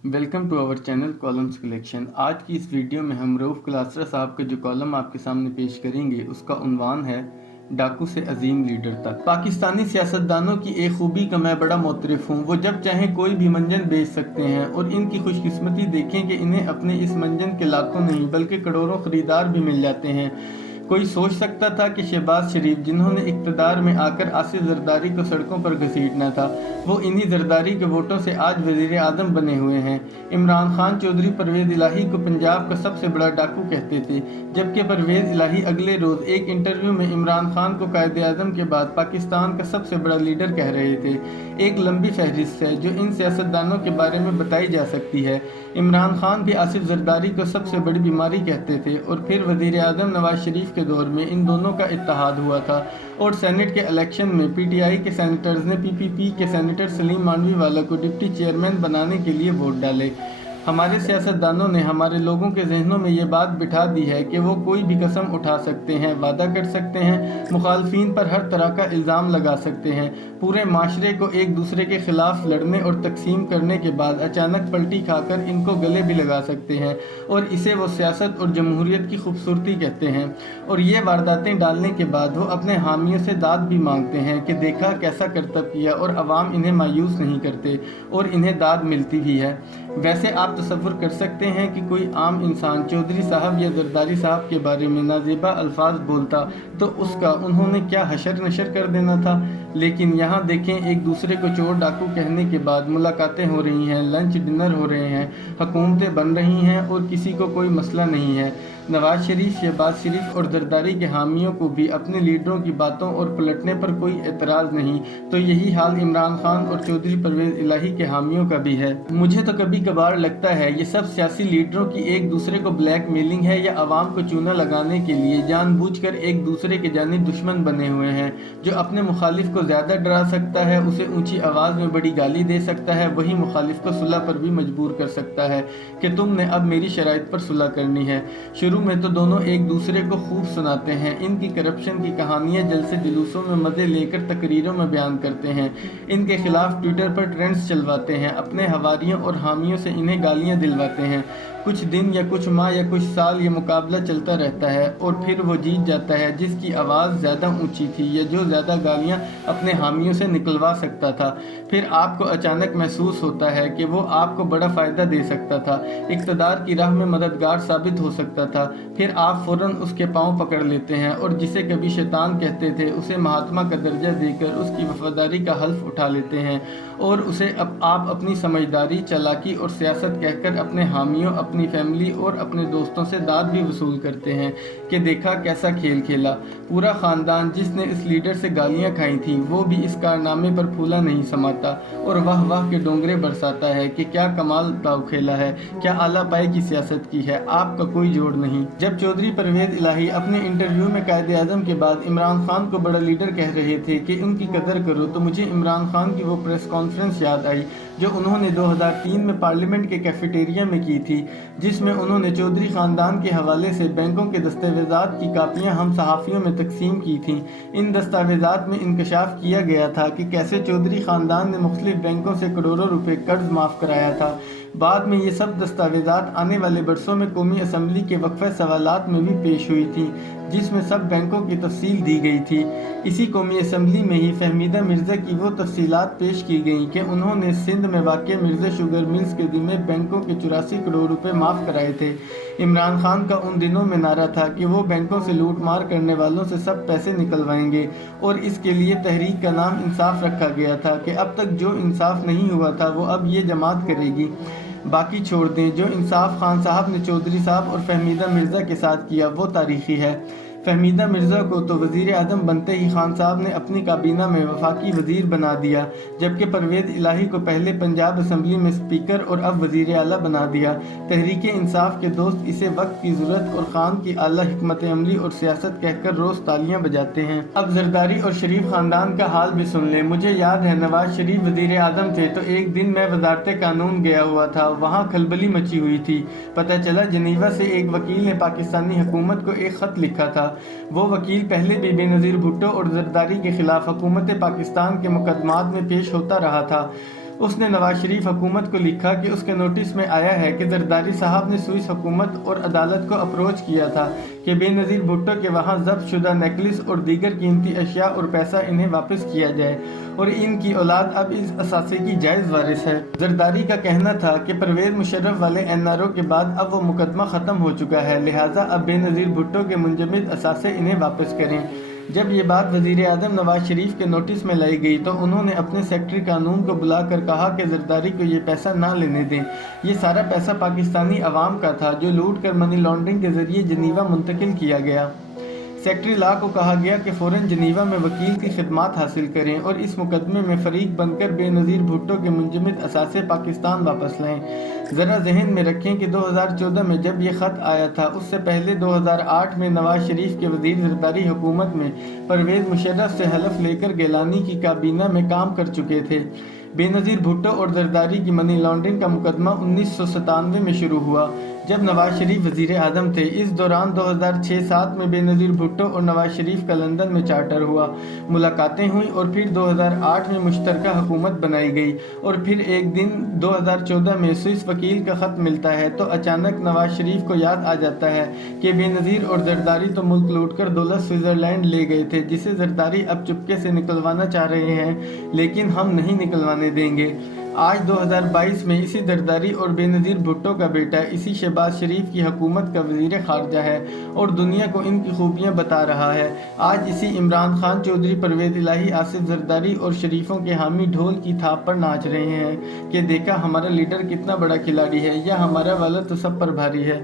Welcome to our channel columns collection. आज की इस वीडियो में हम रऊफ़ क्लासरा साहब का जो कॉलम आपके सामने पेश करेंगे उसका उन्वान है डाकू से अजीम लीडर तक। पाकिस्तानी सियासतदानों की एक खूबी का मैं बड़ा मोतरफ हूँ, वो जब चाहें कोई भी मंजन बेच सकते हैं और इनकी खुशकिस्मती देखें कि इन्हें अपने इस मंजन के लाखों नहीं बल्कि करोड़ों खरीदार भी मिल जाते हैं। कोई सोच सकता था कि शहबाज शरीफ, जिन्होंने इक़्तिदार में आकर आसिफ जरदारी को सड़कों पर घसीटना था, वो इन्हीं जरदारी के वोटों से आज वज़ीर आज़म बने हुए हैं। इमरान खान चौधरी परवेज़ इलाही को पंजाब का सबसे बड़ा डाकू कहते थे, जबकि परवेज़ इलाही अगले रोज़ एक इंटरव्यू में इमरान खान को कायदे आज़म के बाद पाकिस्तान का सबसे बड़ा लीडर कह रहे थे। एक लंबी फहरिस्त है जो इन सियासतदानों के बारे में बताई जा सकती है। इमरान खान भी आसिफ जरदारी को सबसे बड़ी बीमारी कहते थे और फिर वज़ीर आज़म नवाज शरीफ के दौर में इन दोनों का इत्तेहाद हुआ था और सेनेट के इलेक्शन में पीटीआई के सेनेटर्स ने पीपीपी के सेनेटर सलीम मानवीवाला को डिप्टी चेयरमैन बनाने के लिए वोट डाले। हमारे सियासतदानों ने हमारे लोगों के जहनों में ये बात बिठा दी है कि वो कोई भी कसम उठा सकते हैं, वादा कर सकते हैं, मुखालफिन पर हर तरह का इल्ज़ाम लगा सकते हैं, पूरे माशरे को एक दूसरे के खिलाफ लड़ने और तकसीम करने के बाद अचानक पलटी खाकर इनको गले भी लगा सकते हैं और इसे वो सियासत और जमहूरियत की खूबसूरती कहते हैं। और ये वारदातें डालने के बाद वो अपने हामियों से दाद भी मांगते हैं कि देखा कैसा करतब किया और अवाम इन्हें मायूस नहीं करते और इन्हें दाद मिलती भी है। वैसे आप तसव्वुर कर सकते हैं कि कोई आम इंसान चौधरी साहब या जरदारी साहब के बारे में नाजेबा अल्फाज बोलता तो उसका उन्होंने क्या हशर नशर कर देना था। लेकिन यहाँ देखें, एक दूसरे को चोर डाकू कहने के बाद मुलाकातें हो रही हैं, लंच डिनर हो रहे हैं, हुकूमतें बन रही हैं और किसी को कोई मसला नहीं है। नवाज शरीफ, शहबाज शरीफ और जरदारी के हामियों को भी अपने लीडरों की बातों और पलटने पर कोई एतराज़ नहीं, तो यही हाल इमरान खान और चौधरी परवेज़ इलाही के हामियों का भी है। मुझे तो कभी कभार लगता है ये सब सियासी लीडरों की एक दूसरे को ब्लैकमेलिंग है या आवाम को चूना लगाने के लिए जानबूझकर एक दूसरे के जानी दुश्मन बने हुए हैं। जो अपने मुखालिफ को ज़्यादा डरा सकता है, उसे ऊंची आवाज़ में बड़ी गाली दे सकता है, वही मुखालिफ को सुलह पर भी मजबूर कर सकता है कि तुमने अब मेरी शराइत पर सुलह करनी है। शुरू में तो दोनों एक दूसरे को खूब सुनाते हैं, इनकी करप्शन की कहानियां जलसे जुलूसों में मज़े लेकर तकरीरों में बयान करते हैं, इनके खिलाफ ट्विटर पर ट्रेंड्स चलवाते हैं, अपने हवारियों और हामियों से इन्हें गालियां दिलवाते हैं। कुछ दिन या कुछ माह या कुछ साल ये मुकाबला चलता रहता है और फिर वो जीत जाता है जिसकी आवाज़ ज़्यादा ऊंची थी या जो ज़्यादा गालियां अपने हामियों से निकलवा सकता था। फिर आपको अचानक महसूस होता है कि वो आपको बड़ा फ़ायदा दे सकता था, इक़्तिदार की राह में मददगार साबित हो सकता था। फिर आप फ़ौरन उसके पाँव पकड़ लेते हैं और जिसे कभी शैतान कहते थे उसे महात्मा का दर्जा देकर उसकी वफादारी का हल्फ उठा लेते हैं और उसे आप अपनी समझदारी, चालाकी और सियासत कहकर अपने हामियों, अपनी फैमिली और अपने दोस्तों से दाद भी वसूल करते हैं कि देखा कैसा खेल खेला। पूरा ख़ानदान जिसने इस लीडर से गालियां खाई थी वो भी इस कारनामे पर फूला नहीं समाता और वाह वाह के डोंगरे बरसाता है कि क्या कमाल दाव खेला है, क्या आला पाए की सियासत की है, आपका कोई जोड़ नहीं। जब चौधरी परवेज़ इलाही अपने इंटरव्यू में कायदे आज़म के बाद इमरान खान को बड़ा लीडर कह रहे थे कि उनकी कदर करो, तो मुझे इमरान खान की वो प्रेस कॉन्फ्रेंस याद आई जो उन्होंने 2003 में पार्लियामेंट के कैफेटेरिया में की थी, जिसमें उन्होंने चौधरी ख़ानदान के हवाले से बैंकों के दस्तावेज़ात की कापियां हम सहाफ़ियों में तकसीम की थीं। इन दस्तावेज़ात में इंकशाफ किया गया था कि कैसे चौधरी ख़ानदान ने मुख्तलिफ बैंकों से करोड़ों रुपए कर्ज माफ़ कराया था। बाद में ये सब दस्तावेज़ात आने वाले बरसों में कौमी असम्बली के वक्फ़े सवालात में भी पेश हुई थी, जिसमें सब बैंकों की तफसील दी गई थी। इसी कौमी असम्बली में ही फहमीदा मिर्ज़ा की वो तफसीलात पेश की गईं कि उन्होंने सिंध में वाक़ मिर्ज़ा शुगर मिल्स के ज़िम्मे बैंकों के 84 करोड़ रुपए माफ़ कराए थे। इमरान खान का उन दिनों में नारा था कि वो बैंकों से लूट मार करने वालों से सब पैसे निकलवाएंगे और इसके लिए तहरीक का नाम इंसाफ रखा गया था कि अब तक जो इंसाफ नहीं हुआ था वो अब ये जमात करेगी। बाकी छोड़ दें, जो इंसाफ खान साहब ने चौधरी साहब और फहमीदा मिर्ज़ा के साथ किया वो तारीख़ी है। फहमीदा मिर्ज़ा को तो वज़ीर आज़म बनते ही खान साहब ने अपनी काबीना में वफाकी वज़ीर बना दिया, जबकि परवेज़ इलाही को पहले पंजाब असम्बली में स्पीकर और अब वज़ीर आला बना दिया। तहरीक इंसाफ के दोस्त इसे वक्त की ज़रूरत और खान की आला हिकमत अमली और सियासत कहकर रोज़ तालियां बजाते हैं। अब जरदारी और शरीफ ख़ानदान का हाल भी सुन लें। मुझे याद है नवाज शरीफ वज़ीर आज़म थे तो एक दिन मैं वज़ारत कानून गया हुआ था, वहाँ खलबली मची हुई थी। पता चला जनीवा से एक वकील ने पाकिस्तानी हुकूमत को एक ख़त लिखा था। वो वकील पहले भी बेनज़ीर भुट्टो और जरदारी के खिलाफ हुकूमत पाकिस्तान के मुकदमात में पेश होता रहा था। اس نے نواز شریف حکومت کو لکھا کہ اس کے نوٹس میں آیا ہے کہ زرداری صاحب نے سوئس حکومت اور عدالت کو اپروچ کیا تھا کہ بے نظیر بھٹو کے وہاں ضبط شدہ نیکلس اور دیگر قیمتی اشیاء اور پیسہ انہیں واپس کیا جائے اور ان کی اولاد اب اس اثاثے کی جائز وارث ہے۔ زرداری کا کہنا تھا کہ پرویز مشرف والے NRO کے بعد اب وہ مقدمہ ختم ہو چکا ہے، لہٰذا اب بے نظیر بھٹو کے منجمد اثاثے انہیں واپس کریں۔ جب یہ بات وزیر اعظم نواز شریف کے نوٹس میں لائی گئی تو انہوں نے اپنے سیکرٹری قانون کو بلا کر کہا کہ زرداری کو یہ پیسہ نہ لینے دیں، یہ سارا پیسہ پاکستانی عوام کا تھا جو لوٹ کر منی لانڈرنگ کے ذریعے جنیوا منتقل کیا گیا۔ سیکرٹری لا کو کہا گیا کہ فوراً جنیوا میں وکیل کی خدمات حاصل کریں اور اس مقدمے میں فریق بن کر بے نظیر بھٹو کے منجمد اثاثے پاکستان واپس لائیں۔ ذرا ذہن میں رکھیں کہ 2014 میں جب یہ خط آیا تھا اس سے پہلے 2008 میں نواز شریف کے وزیر زرداری حکومت میں پرویز مشرف سے حلف لے کر گیلانی کی کابینہ میں کام کر چکے تھے۔ بے نظیر بھٹو اور زرداری کی منی لانڈرنگ کا مقدمہ 1997 میں شروع ہوا جب نواز شریف وزیر اعظم تھے۔ اس دوران 2006-07 میں بے نظیر بھٹو اور نواز شریف کا لندن میں چارٹر ہوا، ملاقاتیں ہوئیں اور پھر 2008 میں مشترکہ حکومت بنائی گئی اور پھر ایک دن 2014 میں سوئس وکیل کا خط ملتا ہے تو اچانک نواز شریف کو یاد آ جاتا ہے کہ بے نظیر اور زرداری تو ملک لوٹ کر دولت سوئٹزرلینڈ لے گئے تھے جسے زرداری اب چپکے سے نکلوانا چاہ رہے ہیں، لیکن ہم نہیں نکلوانے دیں گے۔ آج 2022 میں اسی زرداری اور بے نظیر بھٹو کا بیٹا اسی شہباز شریف کی حکومت کا وزیر خارجہ ہے اور دنیا کو ان کی خوبیاں بتا رہا ہے۔ آج اسی عمران خان، چودھری پرویز الہی، آصف زرداری اور شریفوں کے حامی ڈھول کی تھاپ پر ناچ رہے ہیں کہ دیکھا ہمارا لیڈر کتنا بڑا کھلاڑی ہے، یا ہمارا والا تو سب پر بھاری ہے۔